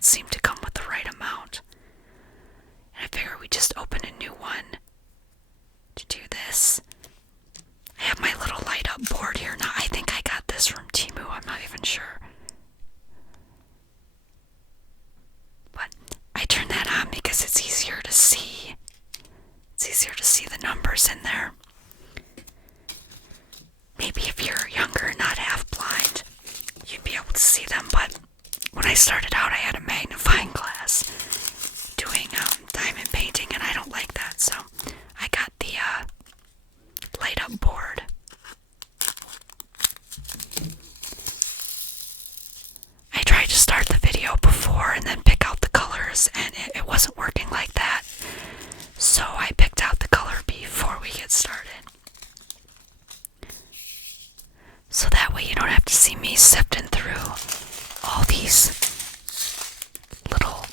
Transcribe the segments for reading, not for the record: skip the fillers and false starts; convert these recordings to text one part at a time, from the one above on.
can't seem to come with the right amount. And I figure we just open a new one to do this. I have my little light up board here now. I think I got this from Temu, I'm not even sure. But I turn that on because it's easier to see. It's easier to see the numbers in there. Maybe if you're younger and not half blind, you'd be able to see them, but when I started out I had a magnifying glass doing diamond painting, and I don't like that, so I got the light up board. I tried to start the video before and then pick out the colors, and it wasn't working like that, so I picked out the color before we get started. So that way you don't have to see me sifting through all these little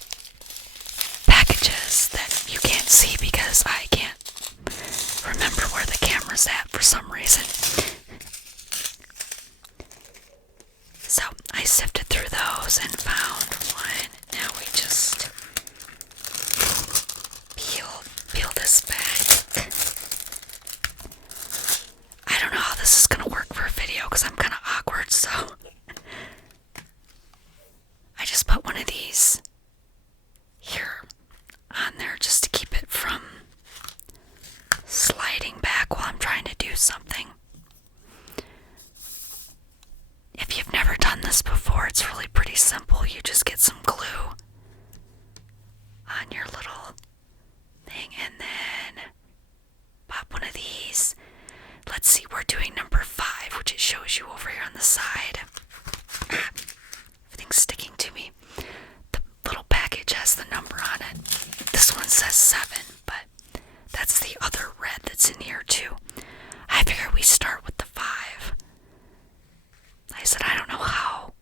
packages that you can't see because I can't remember where the camera's at for some reason. So I sifted through those and found one. Now we just peel this back. I don't know how this is gonna work for a video because I'm kind of awkward, so I just put one of these here on there just to keep it from sliding back while I'm trying to do something. If you've never done this before, it's really pretty simple. You just get some glue on your little thing and then pop one of these. Let's see, we're doing number 5, which it shows you over here on the side. Everything's sticking to me. The little package has the number on it. This one says 7, but that's the other red that's in here too. I figure we start with the 5. I said I don't know how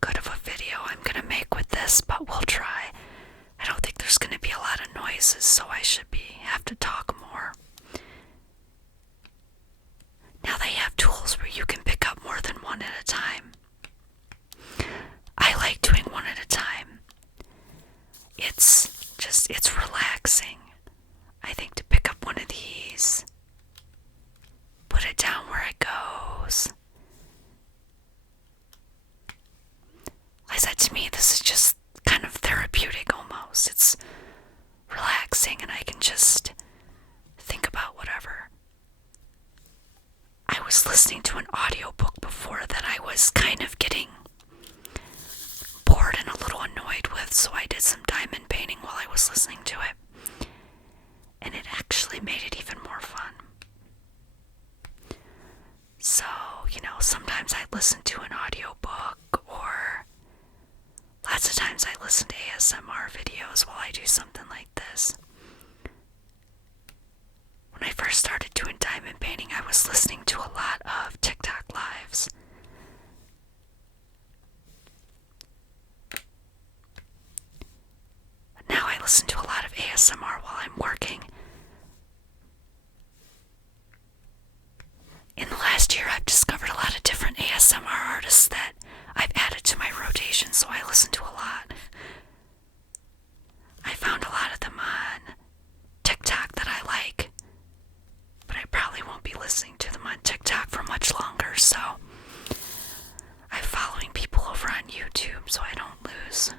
good of a video I'm gonna make with this, but we'll try. I don't think there's gonna be a lot of noises, so I should have to talk more. Now they have tools where you can pick up more than one at a time. I like doing one at a time. It's relaxing. I think to pick up one of these, put it down where it goes. Like I said, to me, this is just kind of therapeutic almost. It's relaxing and I can just think about whatever. I was listening to an audiobook before that I was kind of getting bored and a little annoyed with, so I did some diamond painting while I was listening to it. And it actually made it even more fun. So, sometimes I listen to an audiobook, or lots of times I listen to ASMR videos while I do something like this. When I first started doing diamond painting, I was listening to a lot of TikTok lives. But now I listen to a lot of ASMR while I'm working. In the last year, I've discovered a lot of different ASMR artists that I've added to my rotation, so I listen to a lot. I found a lot of them on TikTok that I like, but I probably won't be listening to them on TikTok for much longer, so I'm following people over on YouTube so I don't lose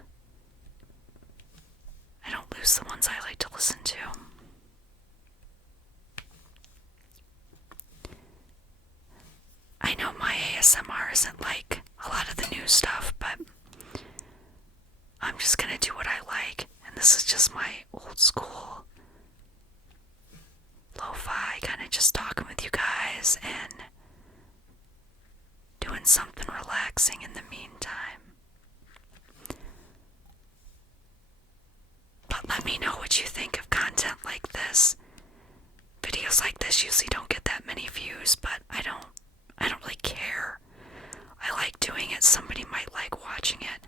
the ones I like to listen to. I know my ASMR isn't like a lot of the new stuff, but I'm just gonna do what I like, and this is just my old school lo-fi, kind of just talking with you guys and doing something relaxing in the meantime. But let me know what you think of content like this. Videos like this usually don't get that many views, but I don't really care. I like doing it. Somebody might like watching it.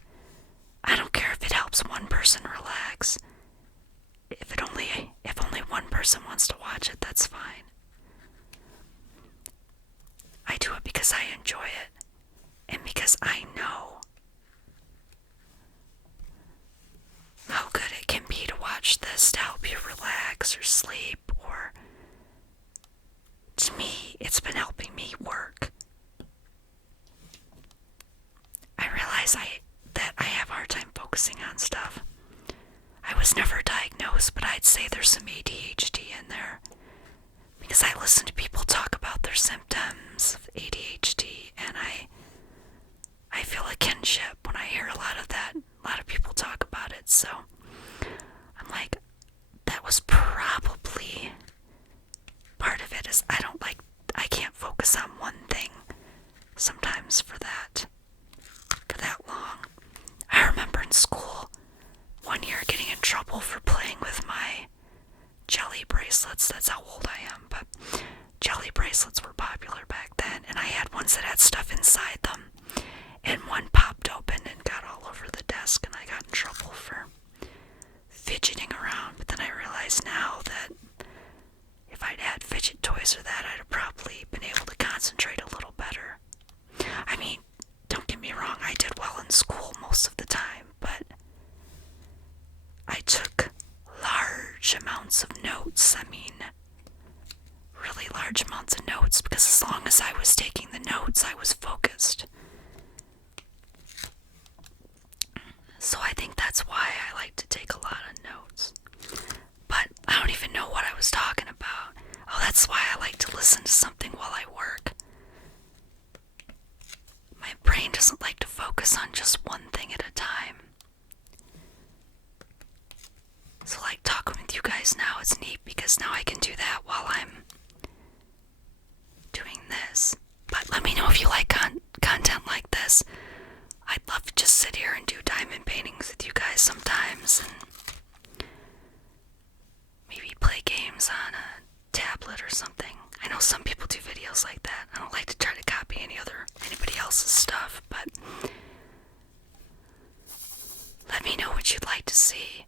I don't care if it helps one person relax. If only one person wants to watch it, that's fine. I do it because I enjoy it, and because I know focusing on stuff. I was never diagnosed, but I'd say there's some ADHD in there. Because I listen to people talk about their symptoms of ADHD, and I feel a kinship when I hear a lot of that. A lot of people talk about it, so I'm like, that was probably part of it. Is I can't focus on one thing sometimes for that long. I remember in school one year getting in trouble for playing with my jelly bracelets. That's how old I am, but jelly bracelets were popular back then, and I had ones that had stuff inside them, and one popped open and got all over the desk, and I got in trouble for fidgeting around. But then I realize now that if I'd had fidget toys or that, I'd have probably been able to concentrate a little better. I mean, don't get me wrong, I did well in school most of the time, but I took large amounts of notes. I mean, really large amounts of notes, because as long as I was taking the notes, I was focused. So I think that's why I like to take a lot of notes. But I don't even know what I was talking about. Oh, that's why I like to listen to something while I work. My brain doesn't like to focus on just one thing at a time. So like talking with you guys now is neat, because now I can do that while I'm doing this. But let me know if you like content like this. I'd love to just sit here and do diamond paintings with you guys sometimes, and maybe play games on a tablet or something. I know some people do videos like that. I don't like to try to copy anybody else's stuff, but let me know what you'd like to see.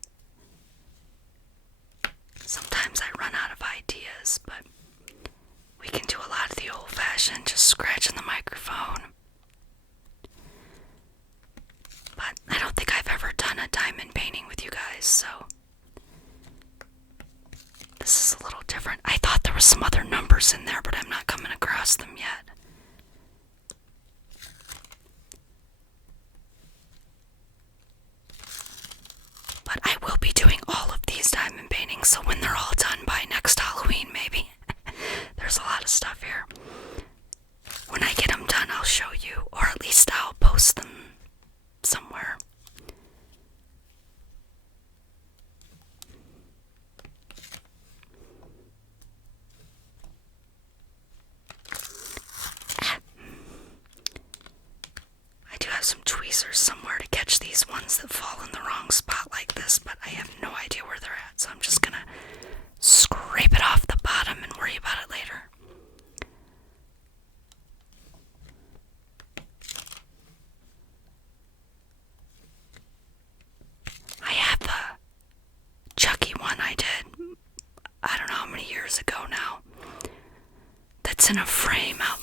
Sometimes I run out of ideas, but we can do a lot of the old-fashioned, just scratching the microphone. But I don't think I've ever done a diamond painting with you guys, so this is a little different. I thought there was some other numbers in there, but I'm not coming across them yet. But I will be doing all of these diamond paintings, so when they're all done by next Halloween, maybe. There's a lot of stuff here. When I get them done, I'll show you, or at least I'll post them somewhere. I do have some tweezers somewhere to catch these ones that fall in the wrong spot like this, but I have no idea where they're at, so I'm just gonna scrape it off the bottom and worry about it later. I have the Chucky one I did, I don't know how many years ago now, that's in a frame out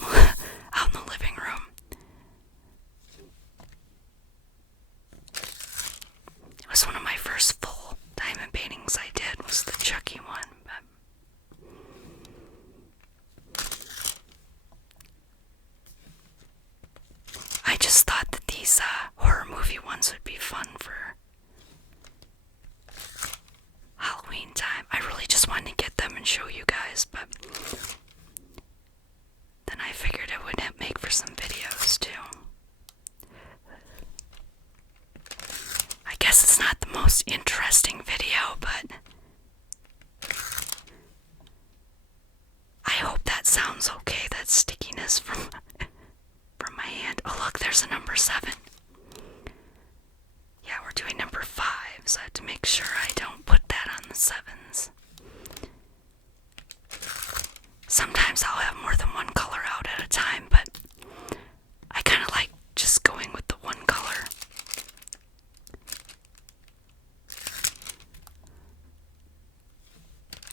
in the living room. It was one of my first full diamond paintings I did, was the Chucky one. I just thought that these horror movie ones would be fun for Halloween time. I really just wanted to get them and show you guys, but then I figured it would make for some videos too. I guess it's not the most interesting video, but I hope that sounds okay, that stickiness from my hand. Oh look, there's a number 7. Yeah, we're doing number 5, so I have to make sure I don't put that on the 7s. Sometimes I'll have more than one color out at a time, but I kind of like just going with the one color.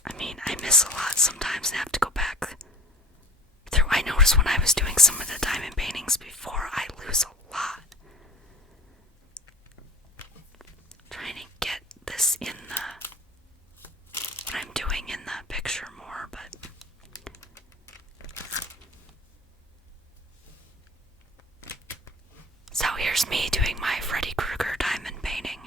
I mean, I miss a lot sometimes and have to go back through. I noticed when I was doing some of the diamond paintings before, I lose a lot. Trying to get this in what I'm doing in the picture more, but so here's me doing my Freddy Krueger diamond painting.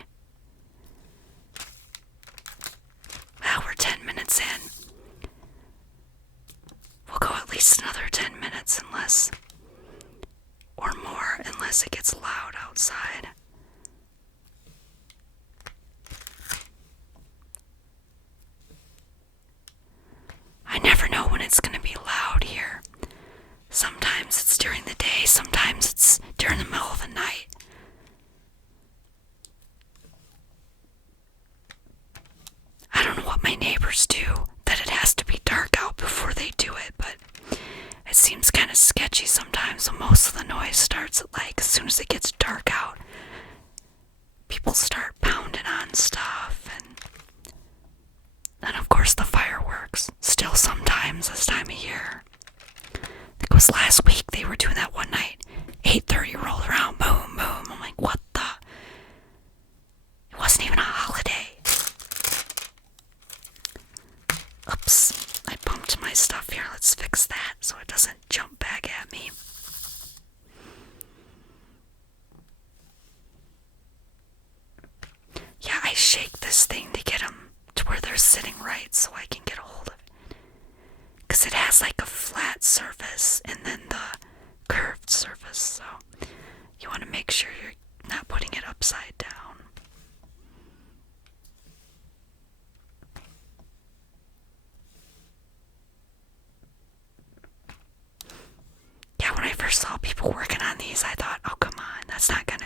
it's going to be loud here. Sometimes it's during the day, sometimes it's during the middle of the night. I don't know what my neighbors do, that it has to be dark out before they do it, but it seems kind of sketchy sometimes. So most of the noise starts at as soon as it gets dark out. People start pounding on stuff, and of course the fireworks. Still sometimes this time of year. I think it was last week they were doing that one night. 8:30 rolled around, boom, boom. I'm like, what the? It wasn't even a holiday. Oops, I bumped my stuff here. Let's fix that so it doesn't jump back at me. Yeah, I shake this thing to get them to where they're sitting right so I can get a hold of it. Because it has a flat surface and then the curved surface, so you want to make sure you're not putting it upside down. Yeah, when I first saw people working on these, I thought, oh come on, that's not gonna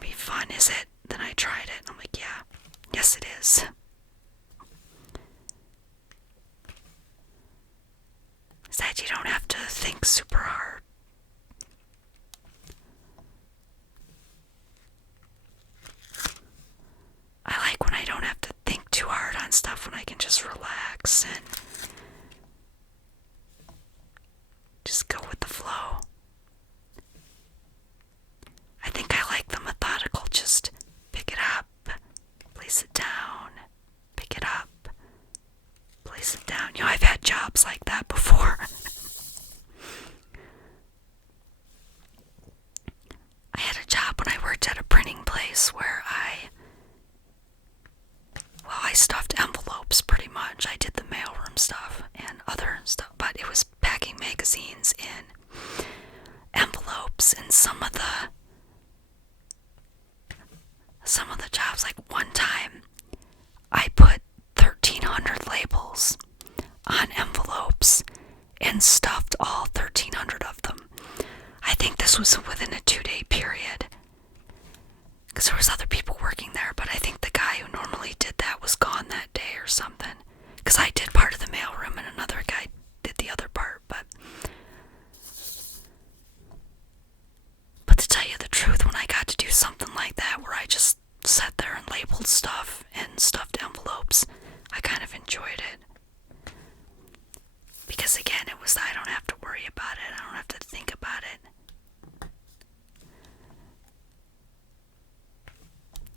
be fun, is it? Then I tried it and I'm like, yeah, yes it is. Is that you don't have to think super hard. I like when I don't have to think too hard on stuff, when I can just relax and just go with the flow. I think I like the methodical, just pick it up, place it down, pick it up, place it down. I've had jobs like that before. I had a job when I worked at a printing place where I stuffed envelopes pretty much. I did the mailroom stuff and other stuff, but it was packing magazines in envelopes, and some of the jobs, one time I put 1,300 labels on envelopes and stuffed all 1,300 of them. I think this was within a 2-day period, because there was other people working there, but I think the guy who normally did that was gone that day or something, because I did part of the mailroom and another guy did the other part. But to tell you the truth, when I got to do something like that where I just sat there and labeled stuff and stuffed envelopes, I kind of enjoyed it. Because again, it was, I don't have to worry about it, I don't have to think about it.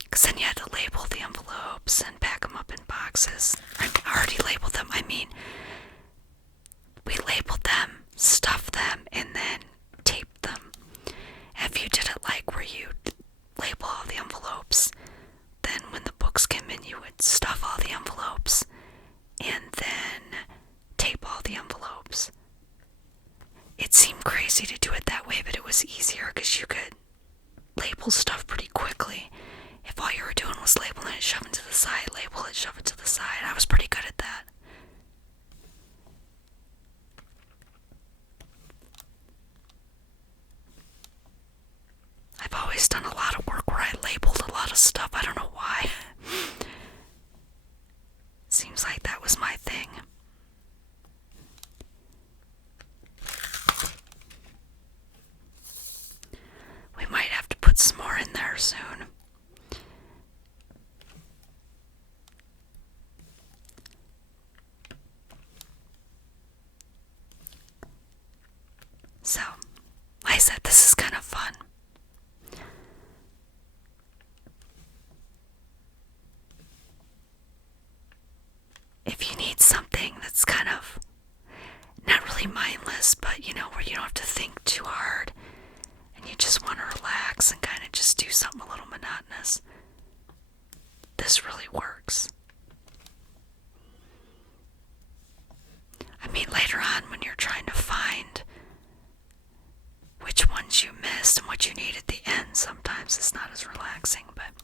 Because then you had to label the envelopes and pack them up in boxes. I already labeled them. We labeled them, stuffed them, and then taped them. If you did it where you label all the envelopes, then when the books came in, you would stuff all the envelopes and then tape all the envelopes. It seemed crazy to do it that way, but it was easier because you could label stuff pretty quickly. If all you were doing was labeling it, shove it to the side, label it, shove it to the side. I was pretty good at that. I've always done a lot of work where I labeled a lot of stuff. I don't know why. Seems like that was my thing. We might have to put some more in there soon. So, like I said, this is kind of fun. If you need something that's kind of not really mindless, but where you don't have to think too hard and you just want to relax and kind of just do something a little monotonous, this really works. Later on when you're trying to find which ones you missed and what you need at the end, sometimes it's not as relaxing, but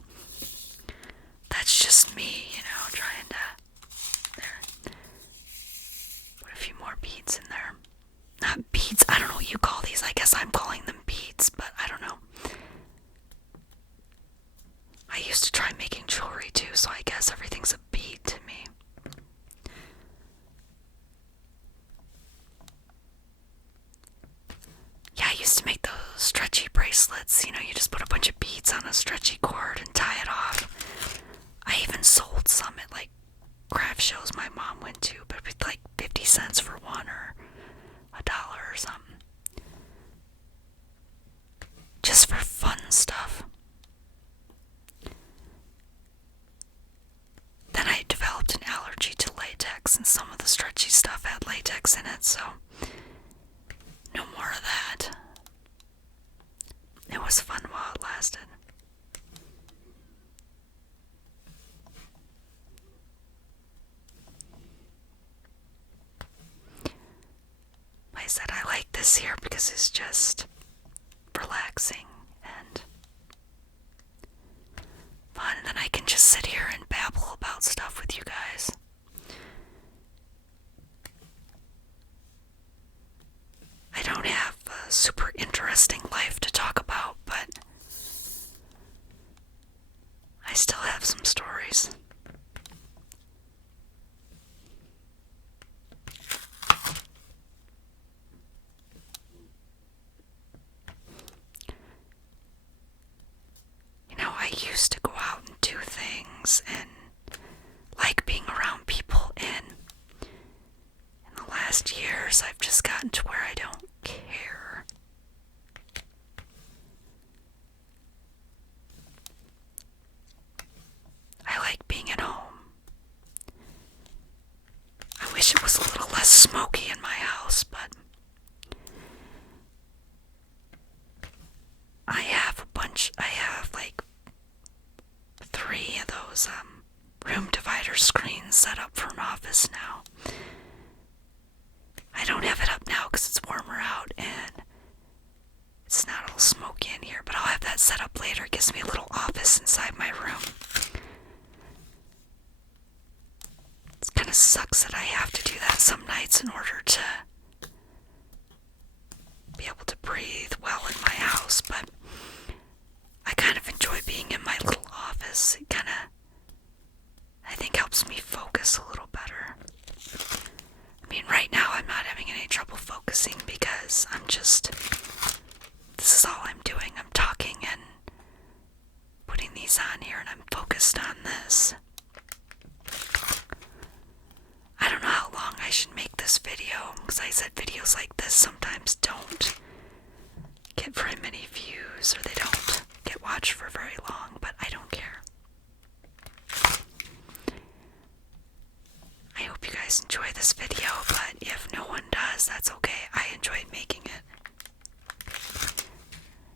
that's just me, trying to, there. more beads in there. Not beads, I don't know what you call these. I guess I'm calling them beads, but I don't know. I used to try making jewelry too, so I guess everything's a bead to me. Yeah, I used to make those stretchy bracelets. You know, you just put a bunch of beads on a stretchy cord and tie it off. I even sold some at like craft shows my mom went to, but with like 50 cents for one or $1 or something. Just for fun stuff. Then I developed an allergy to latex, and some of the stretchy stuff had latex in it, so no more of that. It was fun while it lasted. I said I like this here because it's just relaxing and fun, and then I can just sit here and babble about stuff with you guys. I don't have a super interesting life to talk about, but I still have some stories. You know, I used to go out and do things and like being around people, and in the last years I've just gotten to where I don't care. I like being at home. I wish it was a little less smoky in my house, but I have like 3 of those room divider screens set up for an office now. I don't have it up now because it's warmer out and it's not all smoky in here, but I'll have that set up later. It gives me a little office inside my room. It kind of sucks that I have to do that some nights in order to be able to breathe well in my house, but I kind of enjoy being in my little office. It kind of, I think, helps me focus a little better. I mean, right now I'm not having any trouble focusing because this is all I'm doing. I'm talking and putting these on here, and I'm focused on this. I don't know how long I should make this video, because I said videos like this sometimes don't get very many views, or they don't get watched for very long, but I don't care. I hope you guys enjoy this video, but if no one does, that's okay. I enjoyed making it.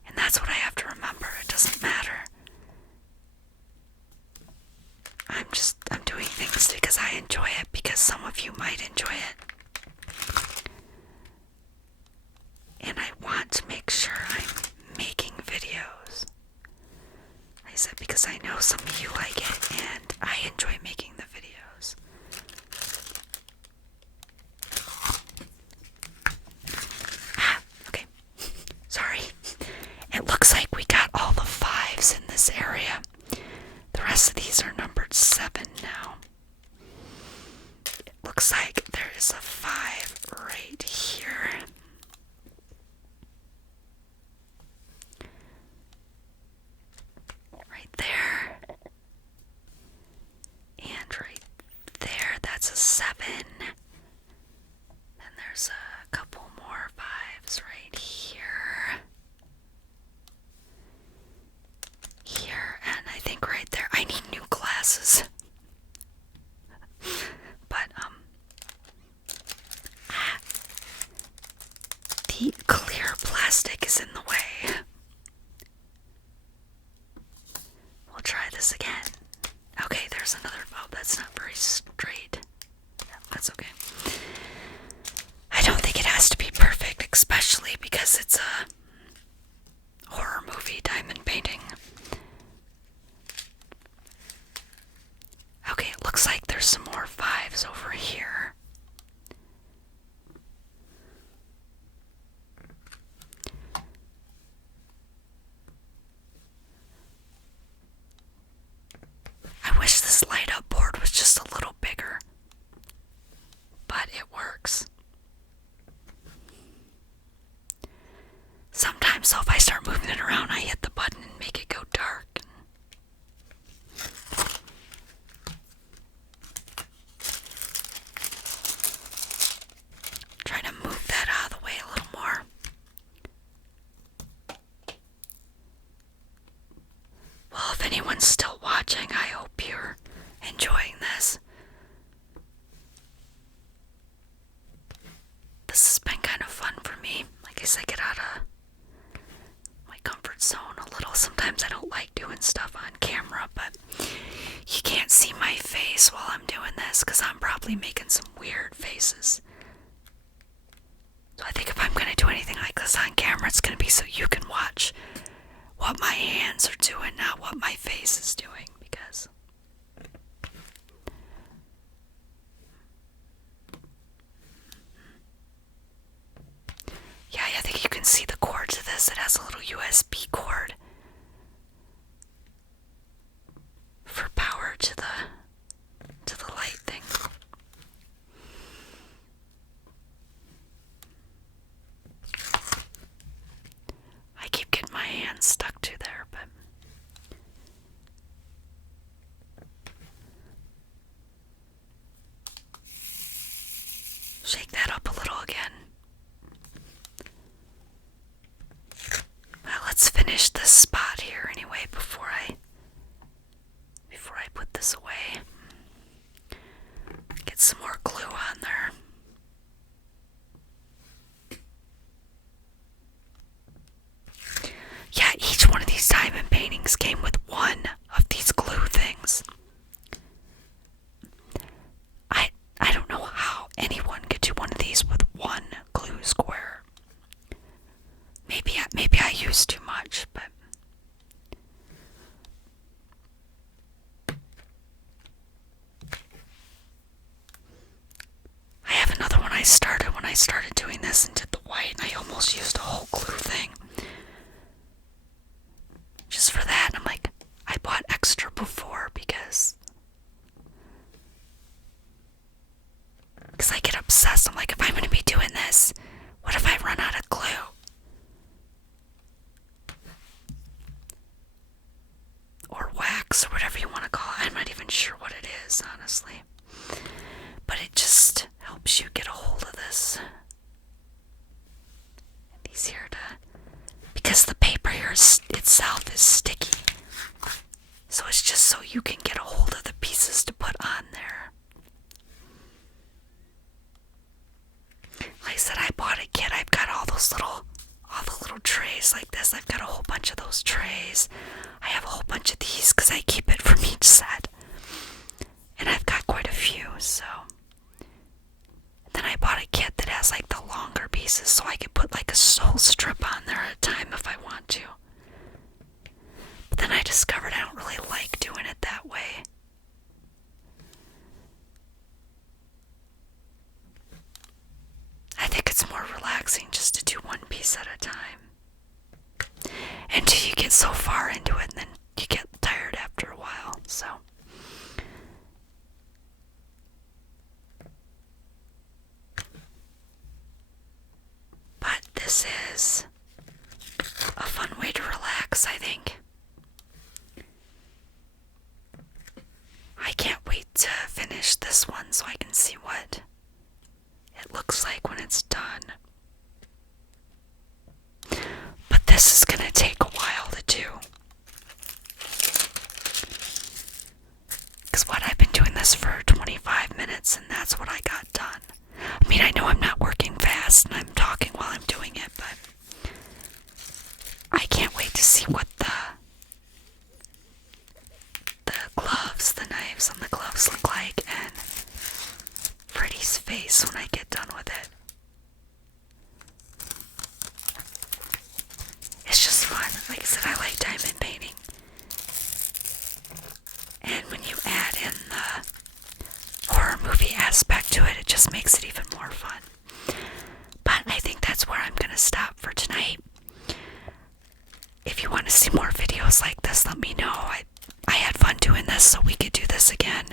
And that's what I have to remember. It doesn't matter. I'm doing things because I enjoy it, because some of you might enjoy it. And I want to make sure I'm making videos. I said because I know some of you like it, and I enjoy making the videos. Okay. Sorry. It looks like we got all the 5s in this area. The rest of these are numbered 7 now. It looks like there is a 5 right here. Right there. And right there, that's a 7. Then there's a couple more 5s right here. Here, and I think right there. I need new glasses. But, the clear plastic is in the way. We'll try this again. Okay, there's another. Oh, that's not very straight. That's okay. I don't think it has to be perfect, especially because it's a horror movie diamond painting. Okay, it looks like there's some more 5s over here. around, I hit the button and make it go dark. Try to move that out of the way a little more. Well, if anyone's still watching, I hope you're enjoying this. This has been kind of fun for me. I guess I get out of my comfort zone a little. Sometimes I don't like doing stuff on camera, but you can't see my face while I'm doing this because I'm probably making some weird faces. So I think if I'm going to do anything like this on camera, it's going to be so you can watch what my hands are doing, not what my face is doing, because yeah, I think you can see the cord to this. It has a little USB cord for power to the light thing. I keep getting my hands stuck to there, but shake that up a little again. Well, let's finish this spot here anyway before I put this away. Get some more glue on there. Yeah, each one of these diamond paintings came with one of these glue things. I don't know how anyone could do one of these with one glue square. Maybe I used too much, but I have another one I started when I started doing this and did the white, and I almost used a whole glue thing just for that. And I'm like, I bought extra before because I get obsessed. I'm like, if I'm going to be doing this, what if I run out of glue? Or wax, or whatever you want to call it. I'm not even sure what it is, honestly. But it just helps you get a hold of this. And easier to, because the paper here itself is sticky. So it's just so you can get a hold of the pieces to put on there. Like I said, I bought a kit. I've got all the little trays like this. I've got a whole bunch of those trays. I have a whole bunch of these because I keep it from each set. And I've got quite a few, so. And then I bought a kit that has like the longer pieces so I could put like a sole strip on there at a time if I want to. But then I discovered I don't really like doing it that way. I think it's more relaxing just to do one piece at a time. Until you get so far into it and then you get tired after a while, so. But this is a fun way to relax, I think. I can't wait to finish this one so I can see what it looks like when it's done. But this is going to take a while to do. Because I've been doing this for 25 minutes and that's what I got done. I mean, I know I'm not working fast and I'm talking while I'm doing it, but I can't wait to see what the gloves, the knives on the gloves look like, and Freddy's face when I get done with it. It's just fun. Like I said, I like diamond painting. And when you add in the horror movie aspect to it, it just makes it even more fun. But I think that's where I'm going to stop for tonight. If you want to see more videos like this, let me know. I had fun doing this, so we could do this again.